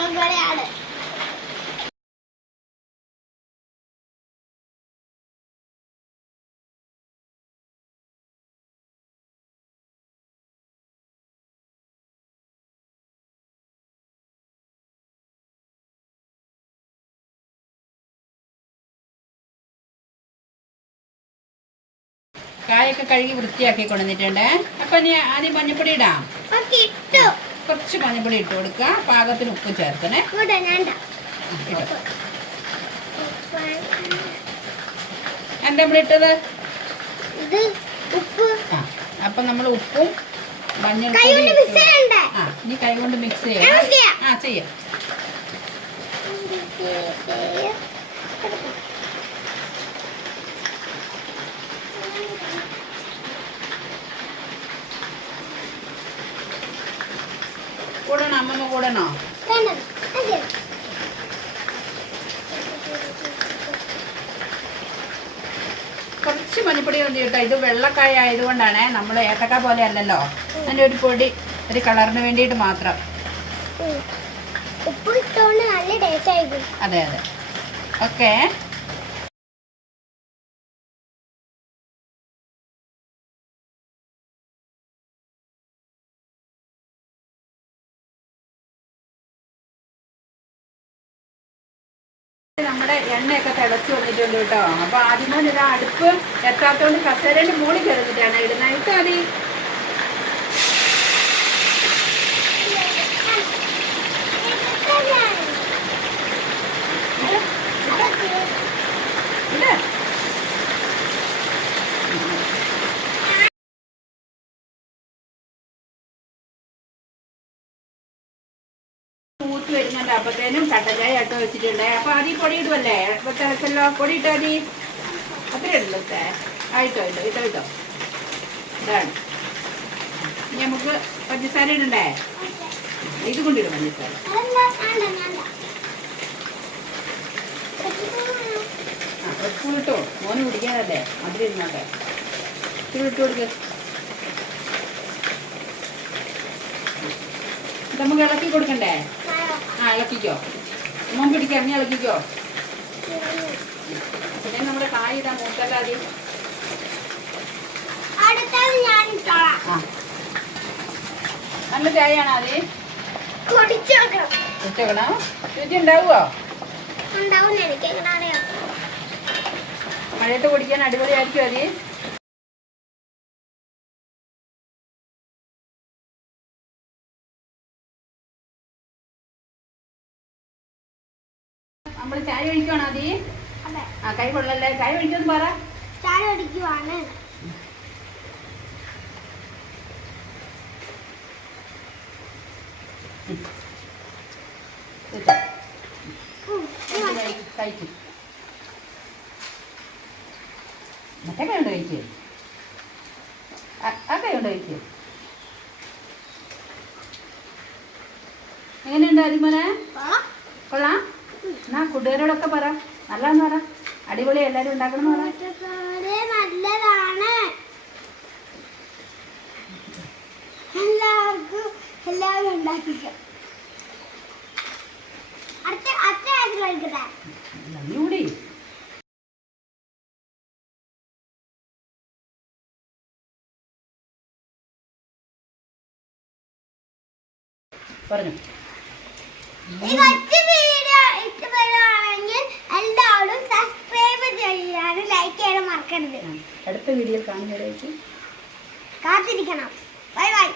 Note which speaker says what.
Speaker 1: ഓർമ്മകളാണ്
Speaker 2: കായൊക്കെ കഴുകി വൃത്തിയാക്കി കൊണ്ടുവന്നിട്ടുണ്ട്. അപ്പൊ നീ ആദ്യം മഞ്ഞപ്പൊടി ഇടാം.
Speaker 1: ഇട്ടു.
Speaker 2: കുറച്ച് മഞ്ഞപ്പൊടി ഇട്ട് കൊടുക്കുക. പാകത്തിന് ഉപ്പ് ചേർക്കണേ. ആ. എന്താ നമ്മൾ ഇട്ടത്?
Speaker 1: ഉപ്പ്.
Speaker 2: ആ അപ്പൊ നമ്മൾ ഉപ്പും ആ ഇനി കൈ കൊണ്ട് മിക്സ് ചെയ്യാം
Speaker 1: mix ചെയ്യാം.
Speaker 2: Thank ചെയ്യാം കൂടണോ അമ്മമ്മ കൂടണോ. കുറച്ച് മഞ്ഞപ്പൊടി മതി കേട്ടോ ഇത് വെള്ളക്കായ ആയതുകൊണ്ടാണ് നമ്മൾ ഏത്തക്ക പോലെ അല്ലല്ലോ. അതിന്റെ ഒരു പൊടി ഒരു കളറിന് വേണ്ടിയിട്ട് മാത്രം. അതെ അതെ. ഓക്കെ. നമ്മുടെ എണ്ണയൊക്കെ തിളച്ച് വന്നിട്ടുണ്ട് കേട്ടോ. അപ്പൊ ആദ്യമേ ഇത് അടുപ്പ് എത്താത്തോണ്ട് കസേരയുടെ മുകളിൽ കയറിട്ടാണ് ഇടുന്നത്. ഇട്ട് മതി ഇട് മൂത്ത് വരുന്നുണ്ട്. അപ്പത്തേനും കട്ടച്ചായ ഇട്ട് വെച്ചിട്ടുണ്ട്. അപ്പൊ ആദ്യം പൊടി ഇടുവല്ലേ അപ്പൊ തിളച്ചല്ലോ പൊടി ഇട്ടോ നീ അത്രേ ഉള്ളൂ ആയിട്ടോ ഇട്ടോ ഇട്ടോ ഇട്ടോ ഇതാണ്. ഇനി നമുക്ക് പഞ്ചസാര ഇടണ്ടേ? ഇത് കൊണ്ടിടും പഞ്ചസാര. ഉപ്പ് മോന് കുടിക്കാനല്ലേ? അതിൽ ഇരുന്നോട്ടെ ഇത്തിരി ഇട്ട് കൊടുക്ക. നമുക്ക് ഇളക്കി കൊടുക്കണ്ടേ? ആ ഇളക്കിക്കോ. മോൻ പിടിക്കാം നീ ഇളക്കിക്കോ. പിന്നെ നമ്മുടെ കായ ഇതാ മൂത്തല്ലാതെ നല്ല ചായയാണോ അത്?
Speaker 1: കുടിച്ചു നോക്കണം
Speaker 2: ഉച്ചക്കണം രുചി ഉണ്ടാവുമോ മഴയത്ത് കുടിക്കാൻ അടിപൊളിയായിരിക്കും അത്? നമ്മൾ ചായ കഴിക്കുവാണോ അതി. ആ കൈ കൊള്ളല്ലേ? ചായ കഴിക്കുമെന്ന് പറ.
Speaker 1: ചായ
Speaker 2: ഒഴിക്കുവാണ് കഴിക്ക് മറ്റേ കൈ കൊണ്ട് കഴിക്ക്. ആ- കൈ കൊണ്ട് കഴിക്ക്. എങ്ങനെയുണ്ട് അതിമോനെ
Speaker 1: കൊള്ളാം.
Speaker 2: എന്നാ കൂട്ടുകാരോടൊക്കെ പറ. നല്ലതെന്ന് പറ. അടിപൊളി എല്ലാരും ഉണ്ടാക്കണം എന്ന് പറ
Speaker 1: നല്ലതാണ്. എല്ലാവർക്കും എല്ലാവരും ഉണ്ടാക്കിക്കും. അടുത്ത അടുത്ത ആഴ്ച കഴിക്കട്ടെ
Speaker 2: നീ പറഞ്ഞു.
Speaker 1: മറക്കരുത്
Speaker 2: അടുത്ത വീഡിയോയിൽ കാണുന്നവരേക്ക്
Speaker 1: കാത്തിരിക്കണം. Bye bye.